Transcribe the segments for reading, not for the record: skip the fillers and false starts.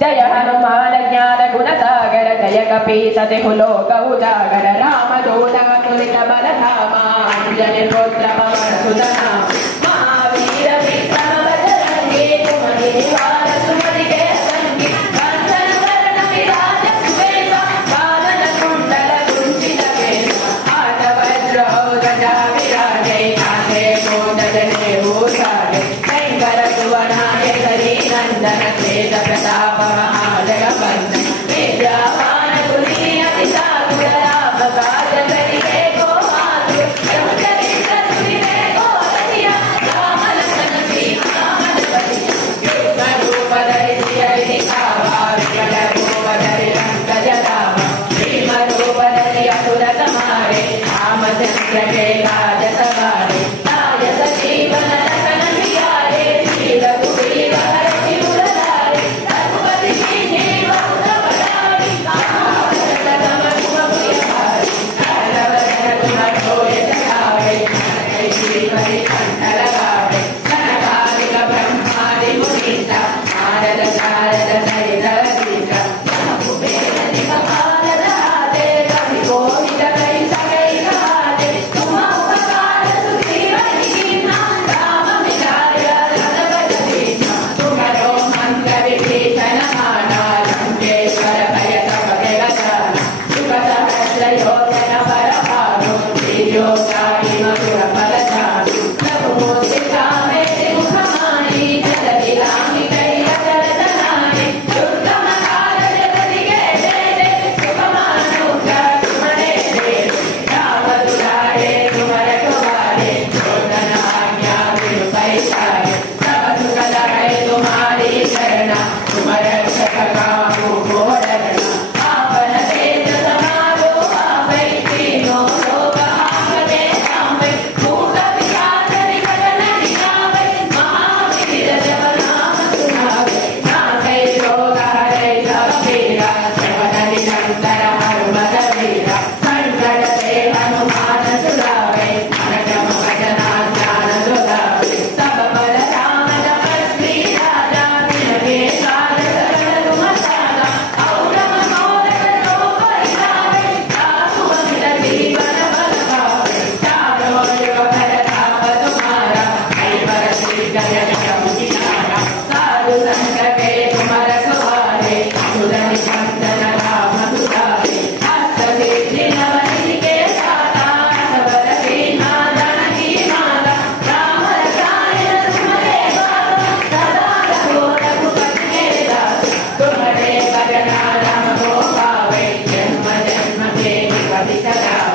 जय हनुमान ज्ञान गुण सागर जय कपीसति लोक उजागर राम दूत तुलित बल धामा जय पुत्र पवन सुत महावीर विक्रम बजरंगी तुम्हारी निवार सुमति के संगी कंचन वरण विराज सुबेसा कानन कुंडल कुंचित केसा हाथ वज्र ध्वजा विराजे कांधे मूंढ जनेऊ शंकर सुवनाय करी नंदन श्वेत प्रताप महाजगवंदन विद्यावान गुणी अति साधुर राम काज करिए को आतुर ब्रह्मचर्य सुनिए को रसिया Vidya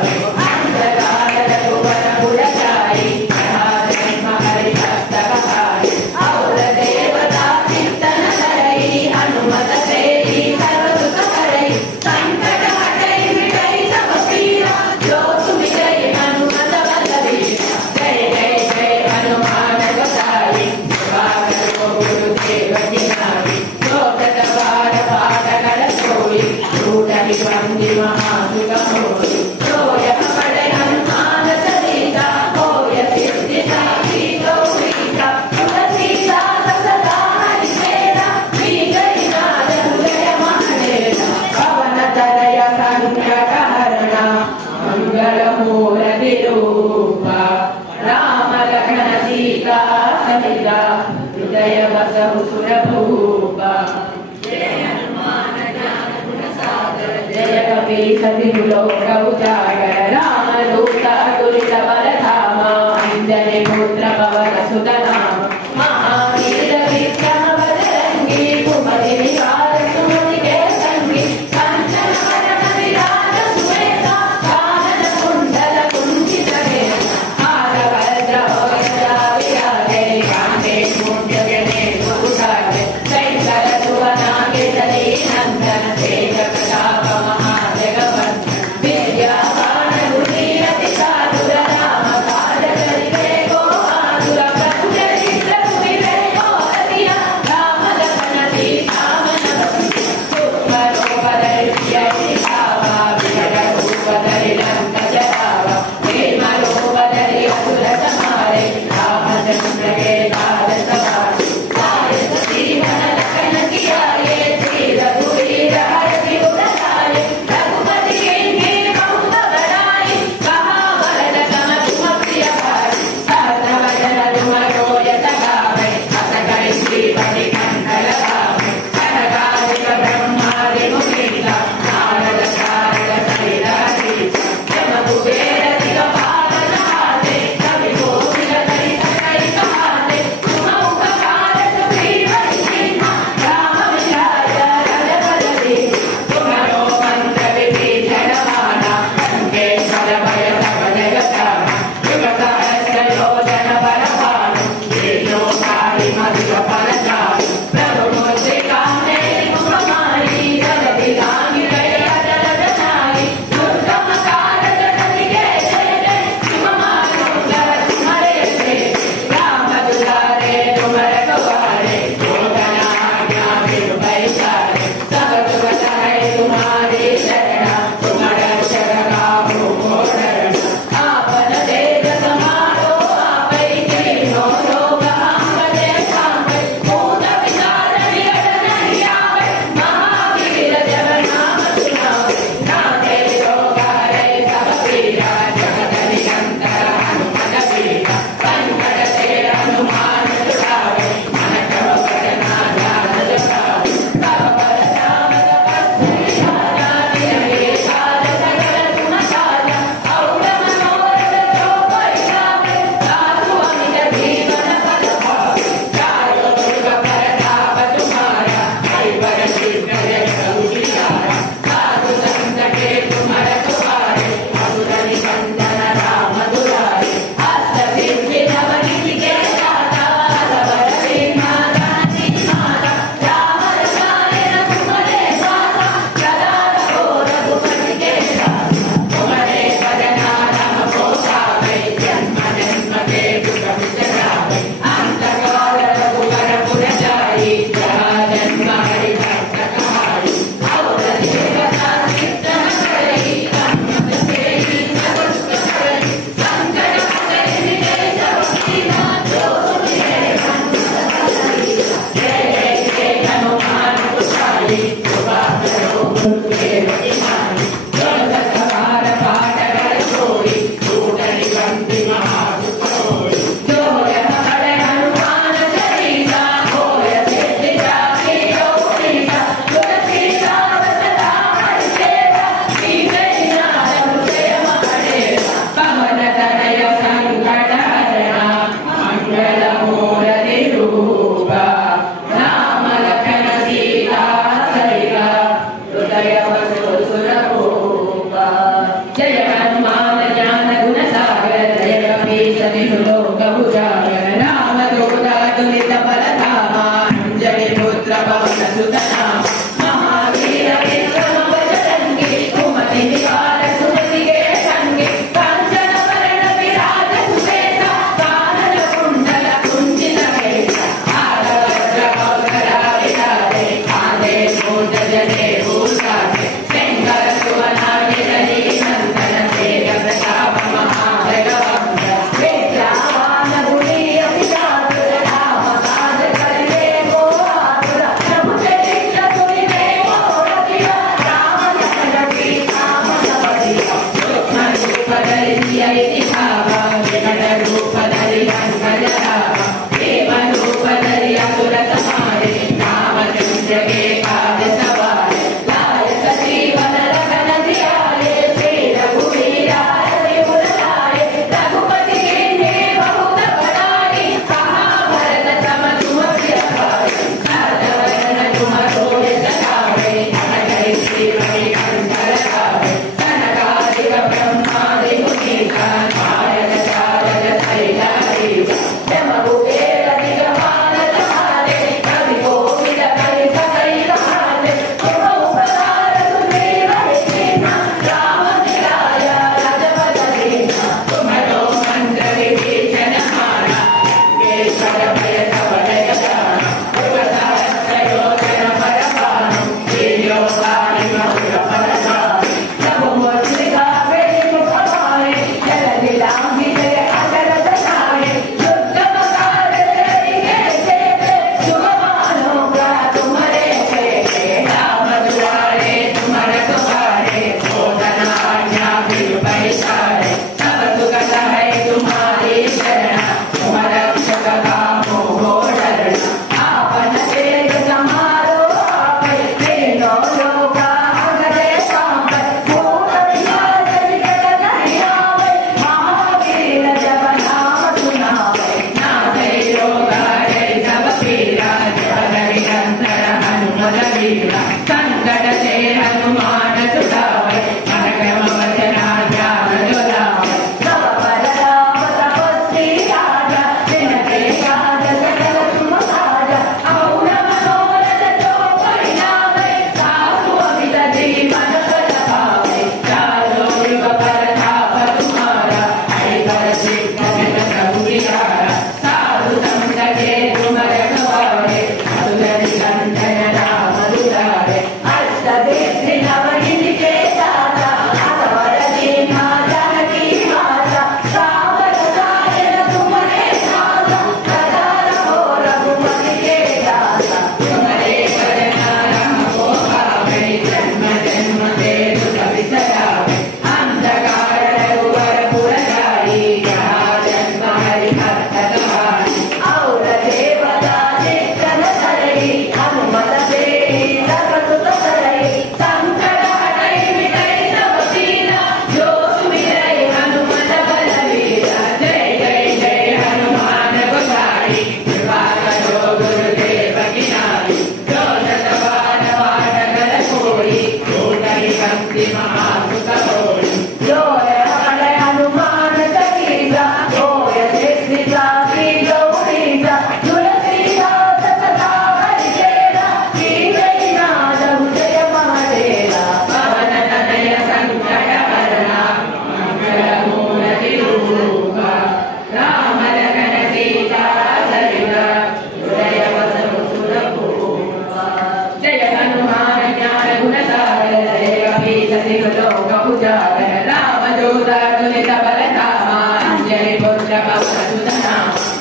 दूता तुलित बलधामा अंजलि पुत्र पवन सुत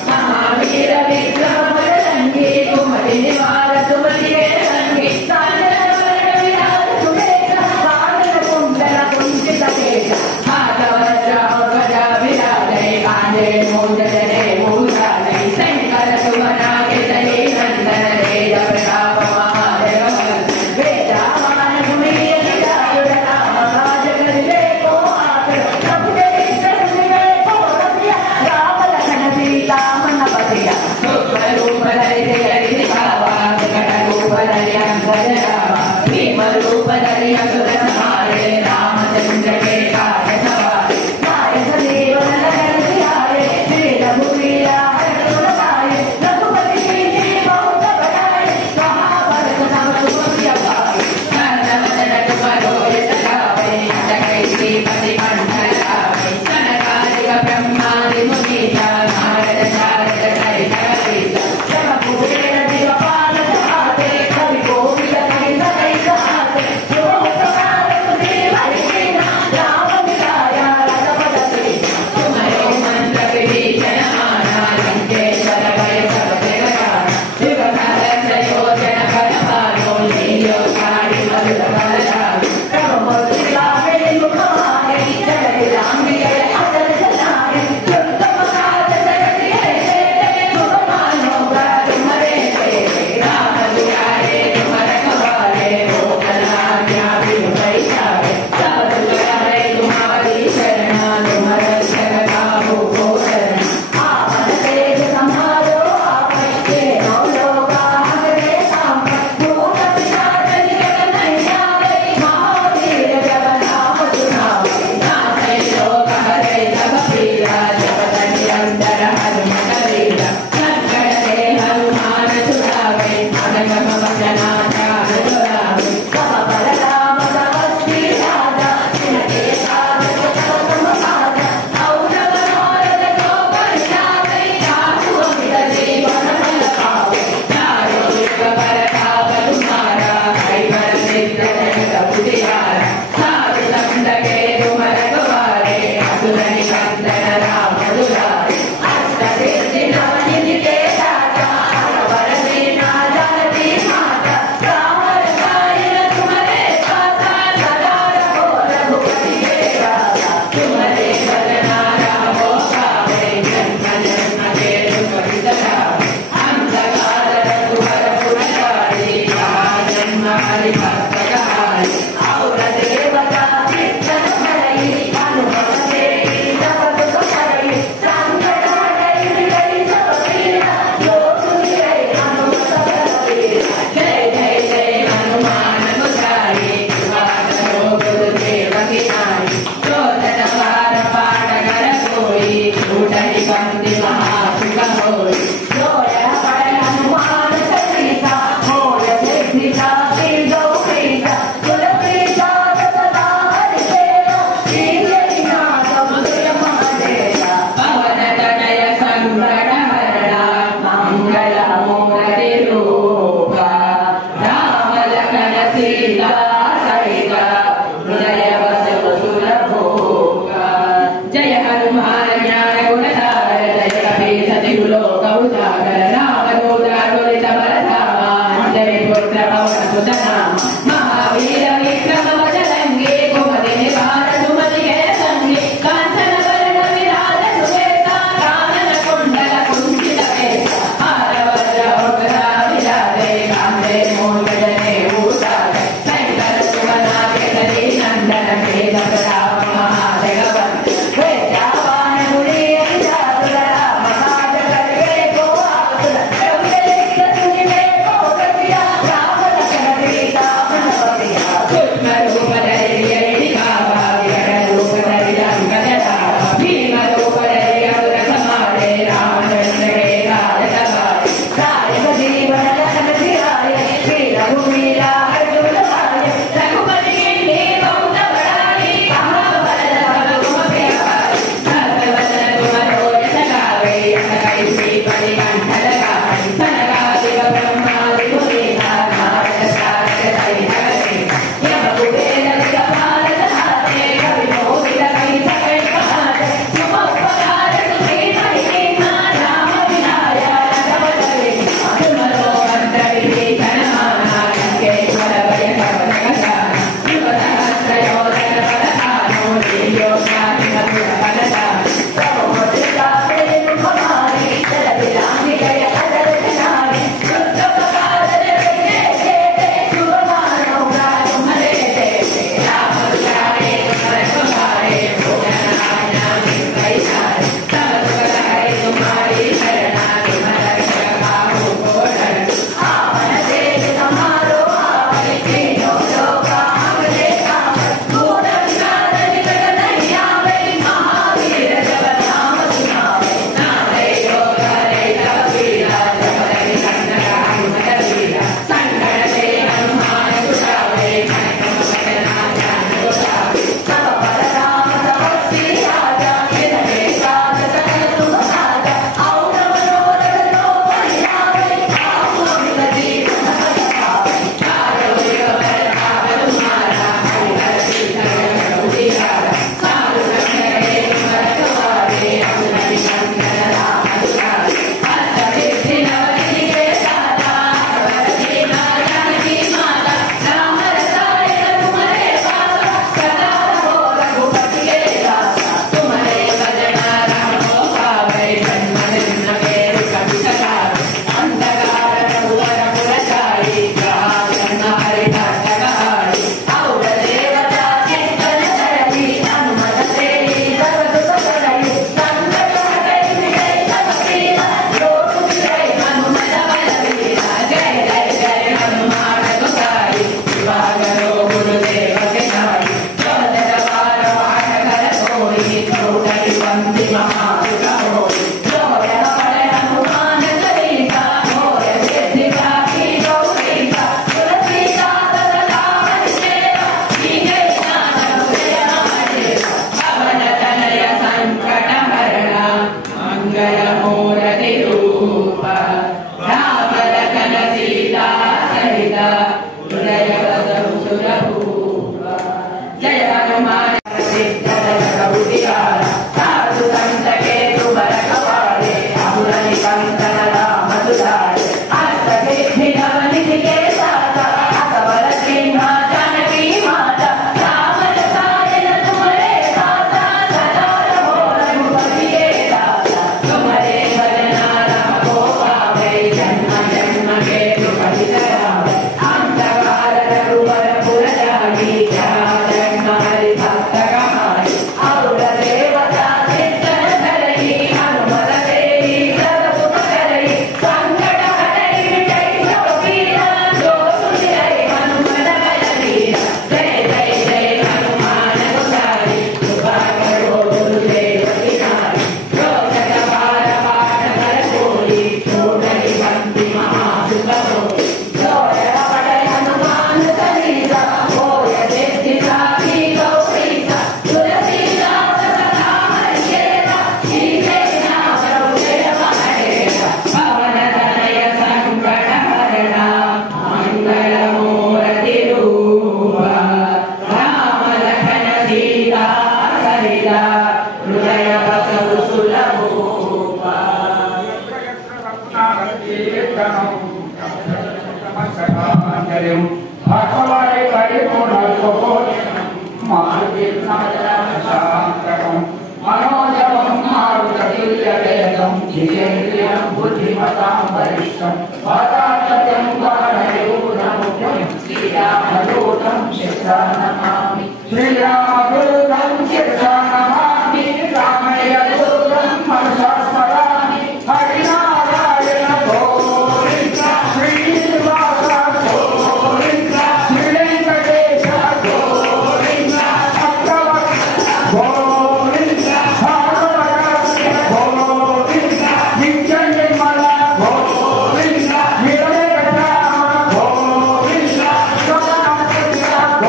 महावीर विक्रम बजरंगी कुमति निवार सुमति के संगी साजन वरण विराज सुबेसा कानन कुंडल कुंचित केश हाथ वज्र ध्वजा विराजय कांधे मूंज जने भूषाजय शंकर सुमना केसरी नंदन तेज प्रताप महादेव वेदावान गुणीय विराज राम काज करिले को आकर सब देश में को रसिया राम लखन सीता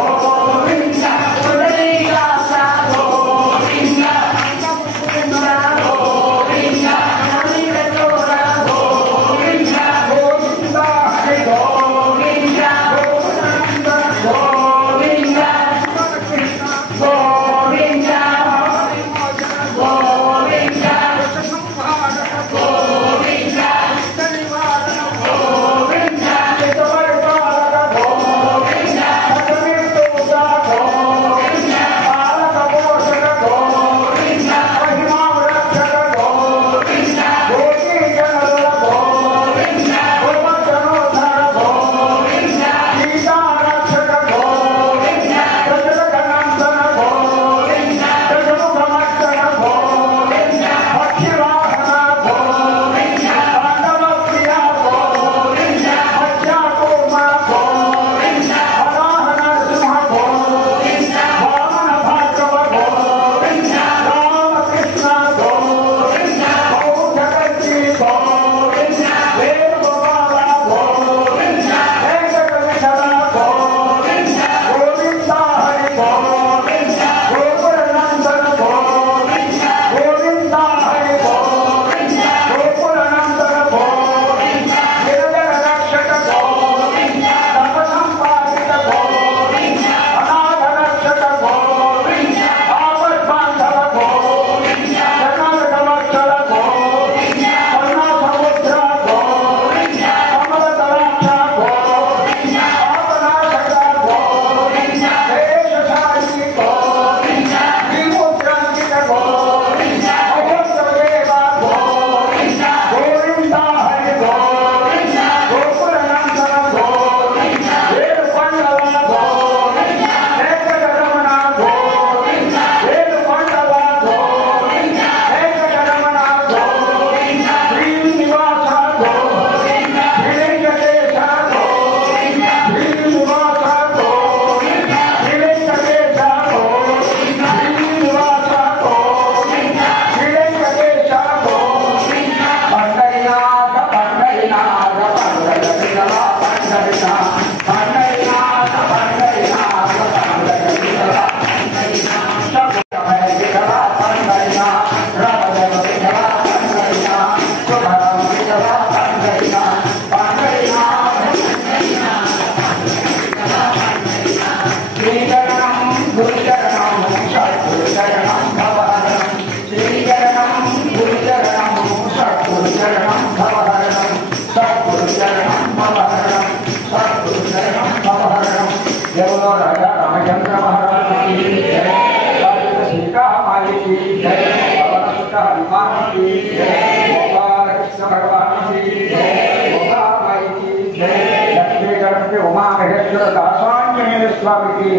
Oh की गोपाल कृष्ण भगवान की उमा माई की लक्ष्मी गणपति उमा महेश्वर दासांजनेय स्वामी की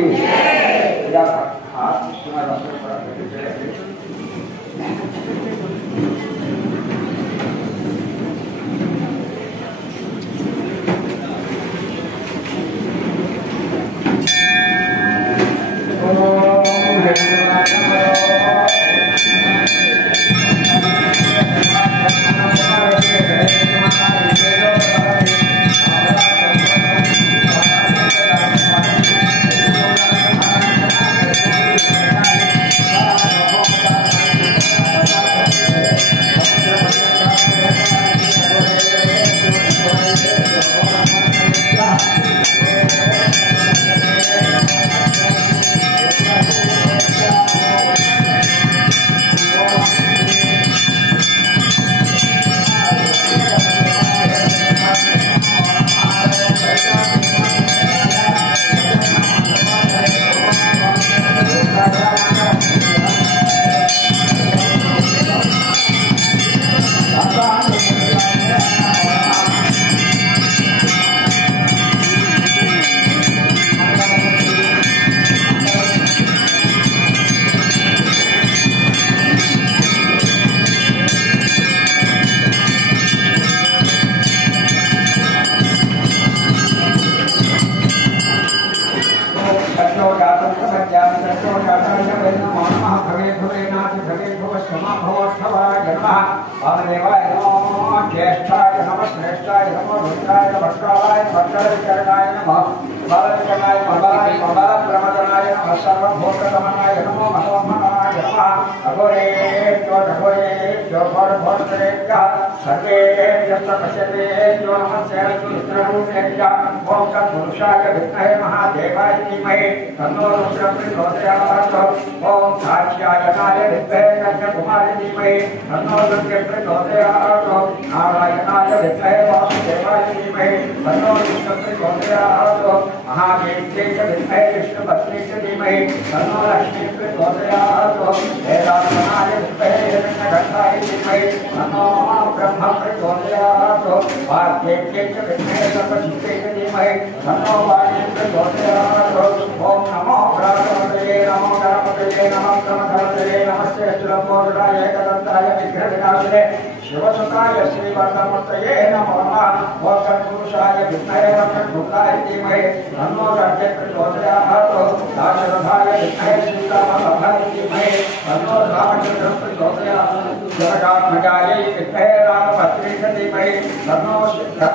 शिवसुताय श्रीवर्धमूर्तये नमो नमः वक्रपुरुषाय विद्महे वक्रतुण्डाय धीमहि तन्नो दन्ते प्रचोदयात् दाशरथाय विद्महे सीतावल्लभाय धीमहि तन्नो रामचन्द्रः प्रचोदयात् जनकात्मजाय विद्महे रामभद्राय धीमहि तन्नो सीता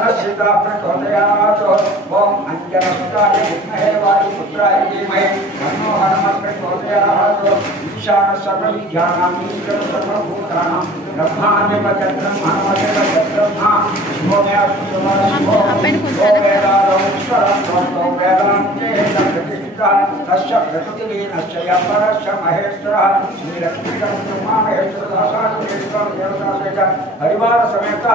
प्रचोदयात् ओम अंजनसुताय विद्महे वायुपुत्राय धीमहि तन्नो हनुमत् प्रचोदयात् ईशान सर्वविद्यानां ईश्वर सर्वभूतानां ब्रह्माण्यपचक्रं महामदेवचक्रं तस्य प्रकृतिलीनस्य यमरस्य महेश्वरः श्रीलक्ष्मीगणपतिर्मामहेश्वरदासादेवता हरिवार समेत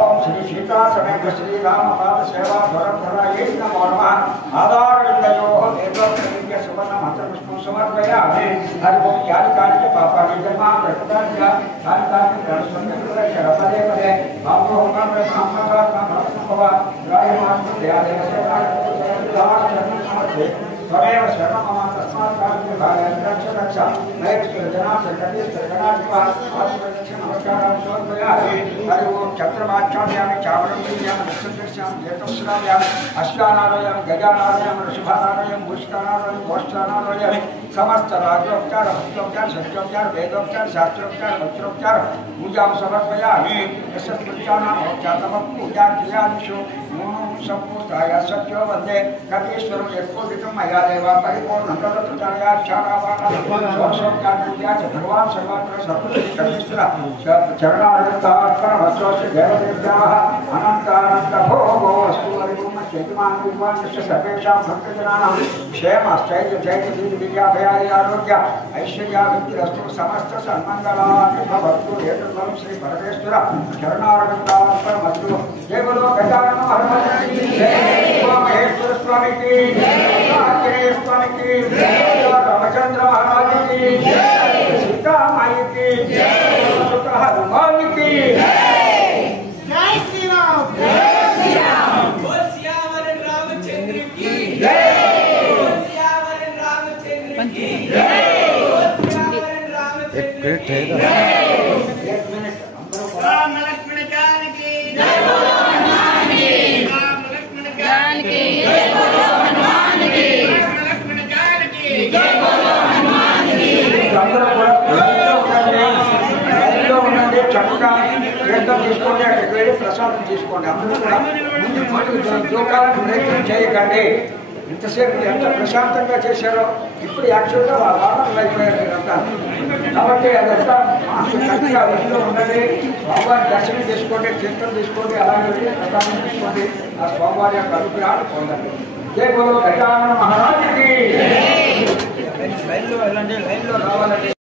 ओम श्री सीता समेत श्री राम पाद सेवा धरधरायै नमो नमः आधारविन्दयोः देवप्रतिज्ञ सुवर्णमत्र पुष्पं समर्पयामि हरि ओम यानि कानि पापानि जन्मा प्रकृतानि यानि कानि गणस्वन्यकृतस्य पदे पदे आपो होमं ब्रह्मकात्मा गायमास्तु दयादेवस्य समर्पये त्वमेव शरणं मम तस्मात् कारणं रक्ष नैष्ठिर्जना संकटिर्जनाधिपः आत्मरक्षे नमस्कारं समर्पयामि हरि ओम छत्रमाच्छादयामि चावलं दीयामि दक्षिणदर्शयामि एतं श्रावयामि अश्वानारोयामि गजानारोयामि ऋषभानारोयामि मूषिकानारोयामि गोष्ठानारोयामि समस्त राजोपचार भक्तोपचार सत्योपचार वेदोपचार शास्त्रोपचार वस्त्रोपचार पूजां समर्पयामि यस्य पूजानां औपचारिकं पूजा क्रियादिषु संपूर्ताय सत्यो वन्दे कपीश्वरं यत्पूजितं मया देव परिपूर्णं तदर्थचार्याक्षारावाणोपचार पूजा च भगवान् सर्वत्र सर्वश्रीकपीश्वर चरणारविन्दात्मनमस्तोऽस्य देवदेव्याः अनन्तानन्दभोगो अस्तु हरिओम चैतमान् विद्वांसस्य सर्वेषां भक्तजनानां क्षेमश्चैतन्यविद्याभयाय आरोग्य ऐश्वर्याभिवृद्धिरस्तु समस्त सन्मङ्गलानि भवन्तु एतद्वं श्री परमेश्वर चरणारविन्दात्मनमस्तु जय बोलो गजानन महेश्वर स्वामी की आंजनेय स्वामी की रामचंद्र महाराज की सीता माई की एक मिनट रहेगा। एक मिनट अंदर राम लक्ष्मण जानकी जय बोलो हनुमान की राम लक्ष्मण जानकी जय बोलो हनुमान की राम लक्ष्मण जानकी जय बोलो हनुमान की అందరూ కూడా లైన్లో ఉండండి చక్కగా తీర్థం తీసుకోండి అక్కడికి వెళ్ళి ప్రసాదం తీసుకోండి అందరూ కూడా ముందు దూకాలని ప్రయత్నం చేయకండి ఇంతసేపు ఎంత ప్రశాంతంగా చేశారో ఇప్పుడు యాక్చువల్గా వాహనాలు అయిపోయారు మీరంతా కాబట్టి అదంతా చక్కగా లైన్లో ఉండండి స్వామివారి దర్శనం చేసుకోండి తీర్థం తీసుకోండి అలాగే వెళ్ళి ప్రసాదం తీసుకోండి ఆ స్వామివారి యొక్క అనుగ్రహాన్ని పొందండి జై బోలో గజానన మహారాజుకి లైన్లో వెళ్ళండి లైన్లో రావాలండి